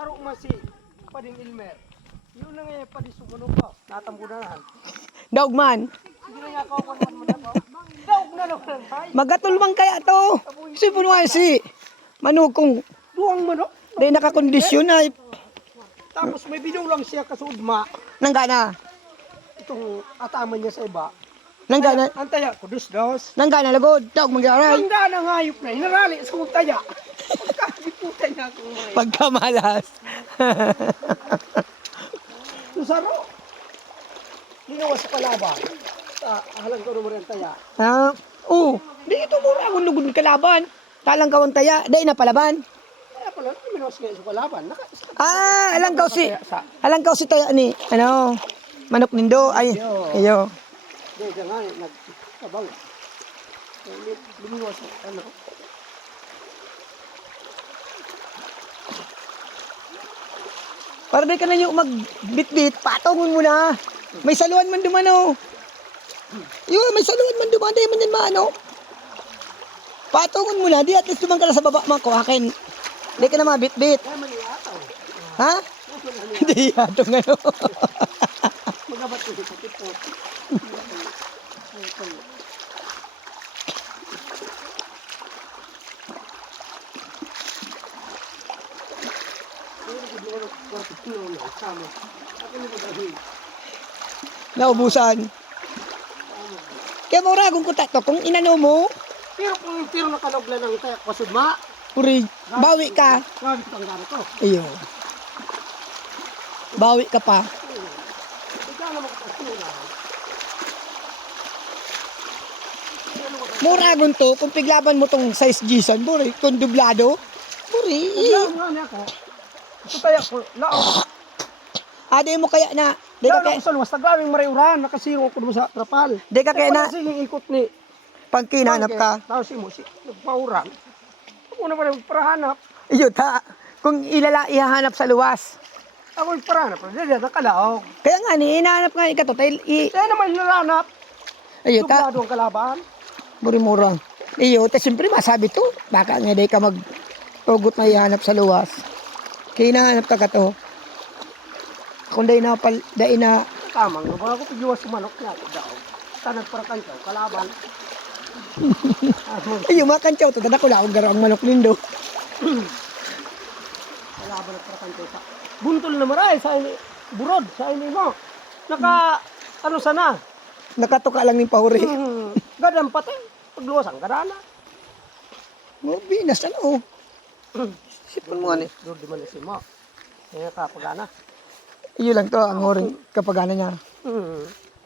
Saro man si Pading Ilmer. Yun na nga padi sumunod pa. Natambunahan. Daog man. Hindi na nga ako man ako. Daog na naman tayo. Magatulbang kaya to. Si punuan si manukong. Duwang manok. Dahil nakakondisyon ay Tapos may binulang siya kasudma. nanggana. Itong ataman niya sa iba. Nanggana. Antaya ko, dos. Nanggana lagod. Daog magyaray. Handa na ngayop na. Hinarali sa untaya. Pagkakiputan niya akong mga. Pagkamalas. Saro. Linawas sa kalaban. Halang ko naman ang taya. Ha? Oo. Di ito mura akong lugod kalaban. Talang kawang taya. Dahil na palaban. Kaya pala, linawas ngayon sa kalaban. Alang kaw si taya ni, ano, manok nindo. Ay, iyo. Hindi, ka nga, nagkabang. Linawas sa ano. Para di ka na nyo magbitbit, patungon mo na. May saluan man dumano. Yun, may saluan man dumano. Di man yan maano. Patungon mo na. Di at least dumang ka na sa baba mo ko. Akin. Di ka na mabitbit. Kaya mali ataw. Ha? Hindi atong ano. Magabat ko sa tipot. Naubusan. Kaya mauragong ko tato. Kung inano mo, Pero kung yung tiro na kanogla ng tayak pasudma, puri, bawi ka. grabe ko ang gano to. Iyo. Bawi ka pa. Ikaw na magpasura. Muragon to, kung piglaban mo tong size Jason, buri, kung dublado, buri. Ikaw nga niya ako. Ito tayak ko, lao. Ade mo kaya na, di ka Lao na kaya, ko sa luwas, nagraming mariuran, nakasiro ko naman sa trapal. di ka kaya na, Sige, ikot ni. pag kinanap ka. Tapos mo, nagpauran. Ako na pala magparahanap. Iyo ta, kung ihahanap sa luwas. Ako magparahanap. Dili, nakalaog. Kaya nga ni, hinahanap nga ikato, tayo, Kaya naman nilalanap. iyo ta, Dublado ang kalaban. buri murang. Iyo, ta siyempre masabi to, baka nga di ka magtugot na ihanap sa luwas. Kaya hinahanap ka ka to. Kung dahil na, Tamang, nabang ako pagluwas sa manok niya. Daw. Tanag para kanto, kalaban. iyo makantyaw to, dadako lang ang manok nindo. Kalaban at para kanto. Buntol na maray sa ini. Burod sa ini mo. Ano sana? Nakatuka lang ng pahuri. Gadang pati. Pagluwas ang gadana. Mo binas ano. Sipon mo ani. Doon di man si mo. Kaya kapagana. Iyo lang to ang huring kapagana niya.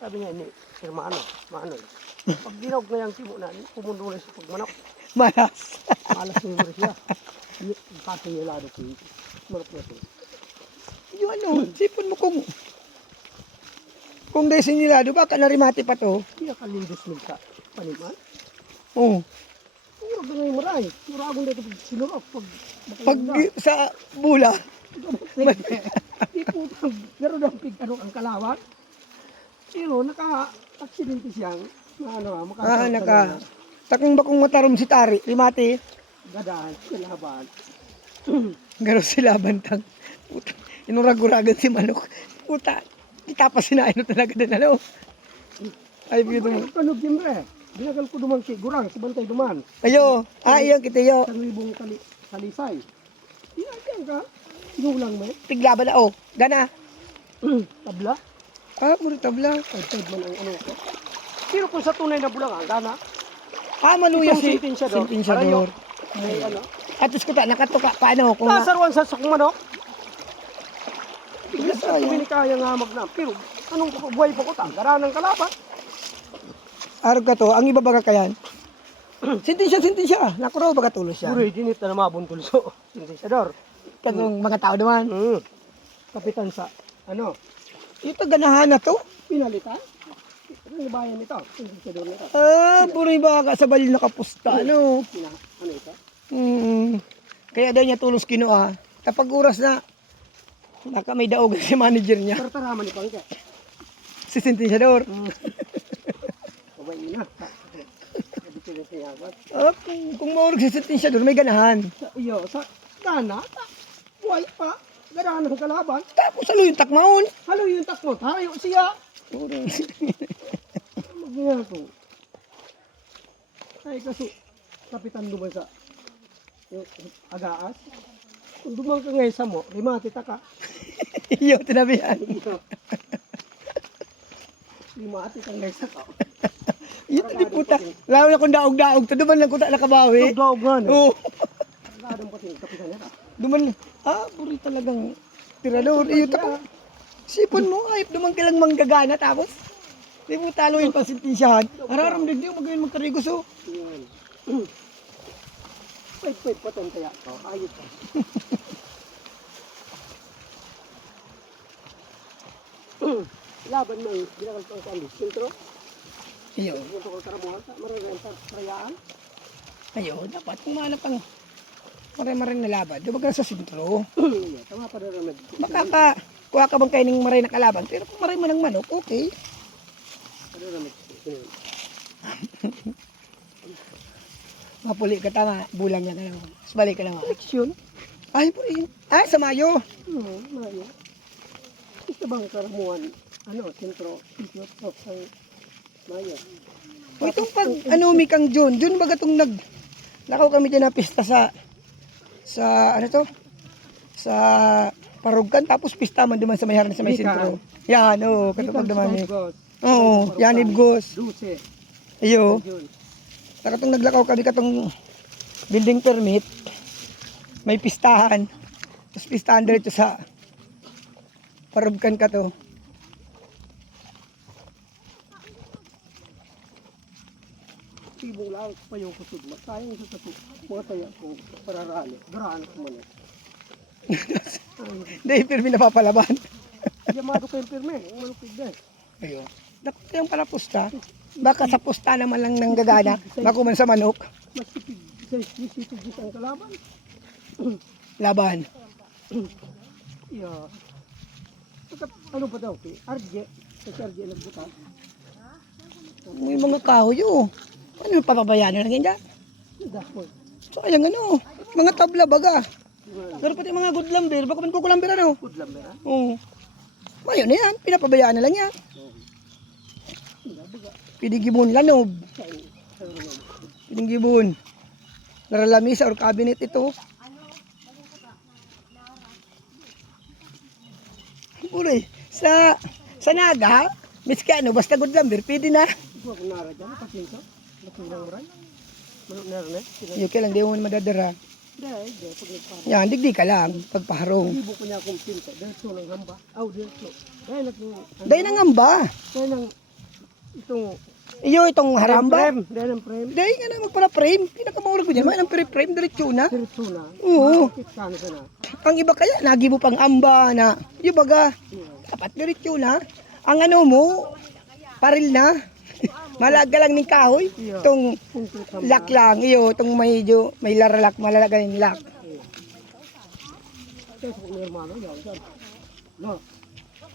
Sabi niya ni Hermano, maano. Pag ginawag na yung timo na, pumundo na siya pagmanok. Malas. Malas na yung siya. Pati niya lado ko yung manok na ito. Iyo ano, sipon mo kung dahil sinilado, baka narimati pa to. Kaya kalindos mo sa paniman. Oh. Murag na ngayon maray. Murag akong dito pag sinurok. Pag sa bula, Di po, meron ng pig ano ang kalawang. Pero naka-aksidente siyang takong bakong matarom si Tari, rimati. gadaan, kalaban. Garo sila bantang. Puta, inurag-uragan si manok. Puta, itapas sinain na talaga din, ano? Ay, bito mo. Kanog din re. Binagal ko duman si Gurang, si Bantay Duman. Ayo, iyon kita yo. Sa libong kalisay. Iyan ka. Sinulang mo. Tiglaban na, oh. Gana. Tabla. Ah, puro tabla. Ay, tab man ang ano ko. Pero kung sa tunay na bulang, gana. Ah, maluya Itong si sintinsyador. Ay, ano. At ko ta, nakatuka, paano kung Nasarwan sa manok. Yes, Yes, hindi kaya nga magna. Pero anong buhay pa ko ta? Gara ng kalaban. arog ka to, ang iba baga kayan. Sintinsya. Nakuro baga tulos siya. Guri, dinit na mabuntol so. Sintinsyador. Kanong mga tao naman. Kapitan sa, ano, Ito ganahan na to. pinalitan. Ano yung bayan nito? Sintinsyador nito. Ah, puro baga sa bali nakapusta, ano. Ano ito? Kaya daw niya tulos kinuha. Kapag oras na, naka may daog si manager niya. Tartaraman ni Pangka. Si Sintisyador. Kabay na. Sabi ko na siya. Ah, kung maurog si Sintisyador, may ganahan. Sa iyo, sa gana, buhay pa. ganahan ng kalaban. Tapos ano yung takmaon? Halo yung takmo, tayo siya. Magnga ko. Ay kaso, kapitan duman sa agaas. Kung dumang ka ngayon sa mo, limati taka. Iyo, tinabihan. Limati ka ngayon sa ka. Iyo, di puta. Lalo na kung daog-daog, to duman lang kuta nakabawi. Daog nga no. Oo. Ladang pati kapitan niya ka. Duman, puri talagang tirador. Iyo, tako. Sipon mo, ayop duman kailang manggagana, tapos di mo talo yung pasintisyahan. Araram din yung magayon magkarigos, oh. Yun. Wait, patong kaya. Oh, ayos ka. Laban mo, ginakal ko ang sentro. Iyo. Ito ko karamuhan, marami ang trayaan. Ayo, dapat kung mahanap ang maray-maray na laban. Di ba ka sa sintro? Tama pa rin naman. Kuha ka bang kayo ng maray na kalaban? Pero kung maray mo ng manok, okay. Ano naman? Mapuli ka tama, bulang niya ka lang. Tapos balik ka lang. Action. Ay, po rin. Sa Mayo. Mayo. Ito bang karamuhan, sentro, ikot of ang Mayo. O itong pag, Mikang June baga itong nakaw kami dyan na pista sa Parugkan, tapos pista man duman sa may haran sa may sentro. Yan, katapag duman eh. Oo, yan, Ibgos. Duse. Iyo. Yun. Nakatong naglakaw kami katong building permit, may pistahan. Tapos pistahan diretso sa Parugkan ka to. Tibong laot pa yung kusog. Matayang sa tapo. Mga tayo kung pararali. Garaan ko man. Dahil pirmi napapalaban. Yamado ko yung pirme. Ang malupig na. Ayun. Dapat yung pala pusta. Baka sa pusta naman lang nang gagana. Baka man sa manok. Mas sipig ang kalaban. Laban. Yeah. Ano pa daw? RJ. Kasi RJ nagbuta. May mga kahoy Ano yung papabayaan na lang yan dyan? Dahon. Sayang mga tabla baga. Pero pati mga good lumber, baka man kukulambir Good lang ba? Oo. Mayo na yan, pinapabayaan na lang yan. Pinigibon lanob. Pinigibon. Naralamisa or cabinet ito. Uray, sa Naga, miski basta good lumber, pwede na. Ito ako nara dyan, pasinto. Natulang rin. Manok na rin Yung kailang di mo madadara. Dahil, pag nagparang. Yan, digdi ka lang, pagpaharong. Ibo ko niya akong pinto. Dahil ito ng hamba. Dahil ito. Dahil nangamba. Dahil ng itong Itong haramba. frame. Dahil ng frame. Dahil nga na magpala-frame. Pinakamaulog ko dyan. May ng frame, diretso na. Diretso na. Oo. Kitkano ka na. Ang iba kaya, nagibo pang amba na. Yung baga, dapat diretso na. Ang mo, paril na. Malaga lang ng kahoy. Itong lock lang. Itong may laralak, malalaga ng lock. Kaya sa kong hermano, yan dyan. No.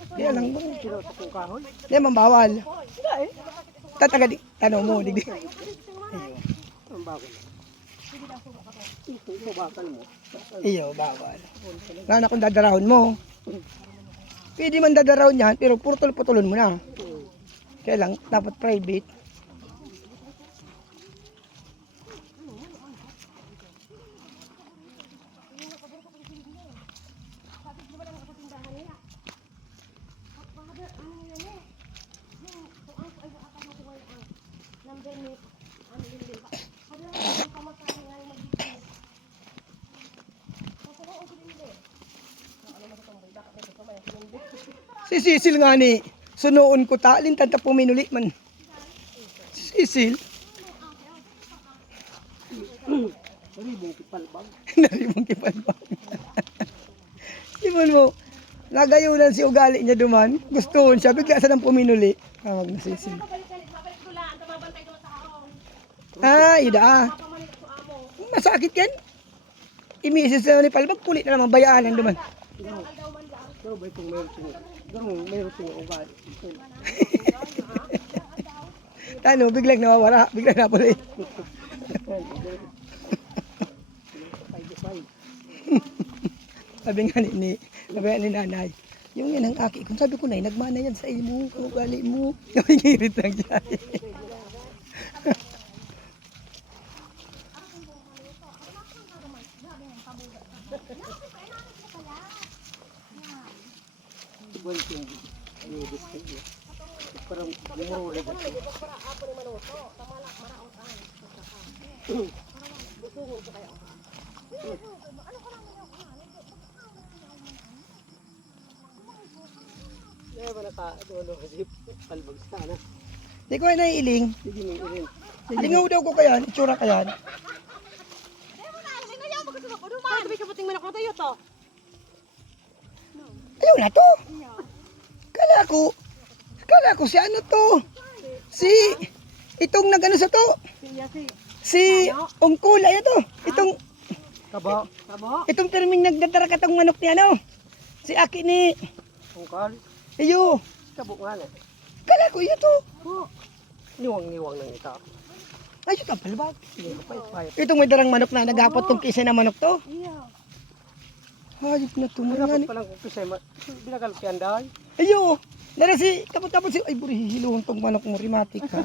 Kaya lang ba? Sinuot akong kahoy. Hindi, mambawal. Hindi eh. Tataga di, tanong mo, digdi. Ang bago. Ito bakal mo. Bawal. Lalo na kung dadarahon mo. Pwede man dadarahon yan, pero putol-putulon mo na. Kaya lang, dapat private. Si Sisil nga ni, sunoon ko ta, lintan ta puminuli man. Si Sisil. Naribong kipalbang. Naribong kipalbang. Simon mo, nagayunan si ugali niya duman, gustuhon siya, bigla sa nang puminuli. Tawag na Sisil. Ida. Masakit yan. Imisis na ni palbag, pulit na naman bayaan duman. Pero ba itong meron tingin ugali. Biglang nawawala, biglang napuli. Sabi nga ni nanay, yung yan ang aki. Kung sabi ko na, nagmana yan sa imo, kung ugali mo. Namingirit lang siya. Parang bumuruli ba? Kaya ba naka-dulo kasi palbag sana? Di ko na naiiling. Sige may irin. Lingaw daw ko kayan, itsura kayan. Ayaw na to. Kala ko si ano to. Si, itong nagano sa to. Si, ungkul, ayan to. Kaba? Itong terming nagdadara katong manok ni ano. Si aki ni, Tungkal? iyo. Kabo nga na. Kala ko yun to. Niwang-niwang ng ita. Ayun ang palbag. Sige, payat-payat. Itong may darang manok na nagapot tong kisa na manok to. Hayop na to. Dapat palang kung kisay, binagal kiyan dahay. Ayo. Nara si kapot-kapot si ay buri hiluhon tong manok mo rimatik ha.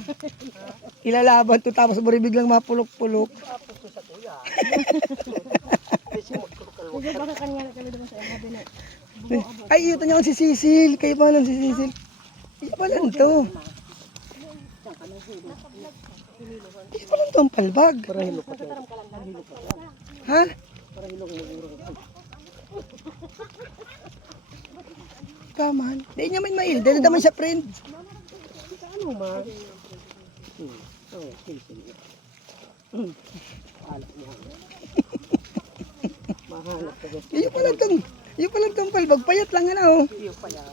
Ilalaban to tapos buri biglang mapulok-pulok. Tapos to sa tuya. Kasi magkulukal. Baka kanya kami doon sa mga binet. Ay iyo tanyo si Cecil, kay pa lang si Cecil. Iyo pa lang to. Iyo pa lang to ang palbag. Para hilok ko. Ha? Para hilok magurong. Kaman. Di niya may mail, dahil naman siya friend. Ano man? Oh, Cecil. Alam mo. Mahanap ka doon. Iyo pa lang tong palbag, payat lang ano. Iyo pa yan.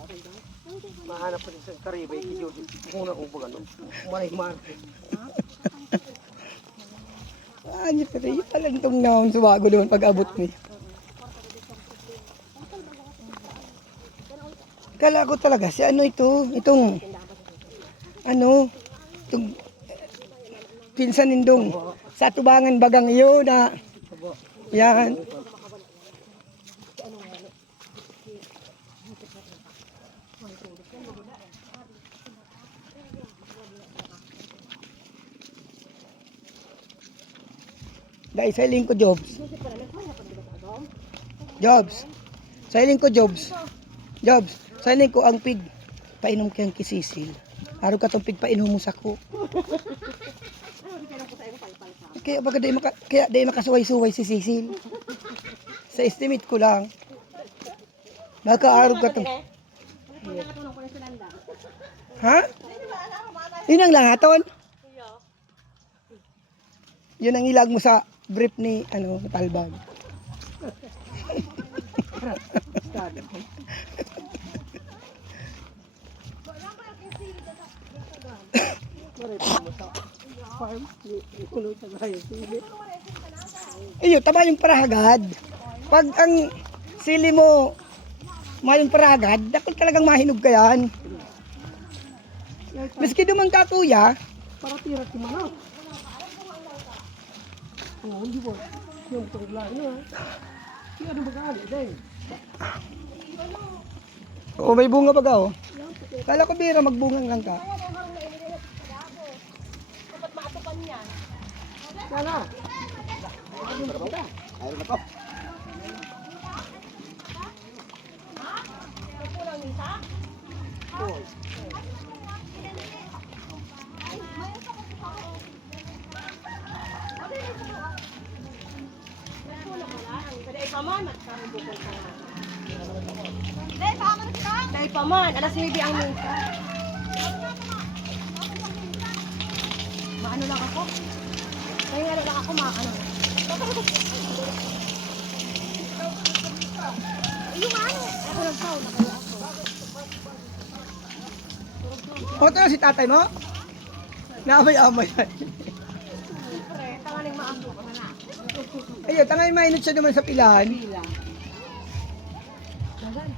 Mahanap ka din sa Karibay. Muna kong baga no. Maray-maray. Ano pa rin, iyo pa lang tong naon suwago doon pag abot mo. Kala ko talaga si ano itong pinsan nindong sa tubangan bagang iyo na yan. Dahil sa iling ko Jobs. Sa iling ko Jobs. Sa iling ko ang pig. Painom kayang kisisil. Araw ka tong pig painom mo sa ko. Kaya baga day makasuway-suway si Sisil. Sa estimate ko lang. Nakaaraw ka tong. Ha? Yun ang langaton? Yun ang ilag mo sa brief ni Talbag. Farm. Kulo sa gaya. Iyo, tama yung parahagad. Pag ang sili mo mayong parahagad, dakol talagang mahinog ka yan. Miski dumang kakuya, Para tira si manok. Oh, hindi po. Yung tungla. Kaya ano mag-aali din? o may bunga pa ka oh. Kala ko bira magbungang lang ka. Yan na. Ayaw na po. Dahil pa man, alas 9 ang minsa. Maano lang ako? Kaya nga lang ako maano. Yung ano? Ako nagsaw na kaya ako. O ito na si tatay mo? Naamay-amay yan. Siyempre, tangaling maako ka na. Ayun, tangay mainit siya naman sa pilahan. Nagan.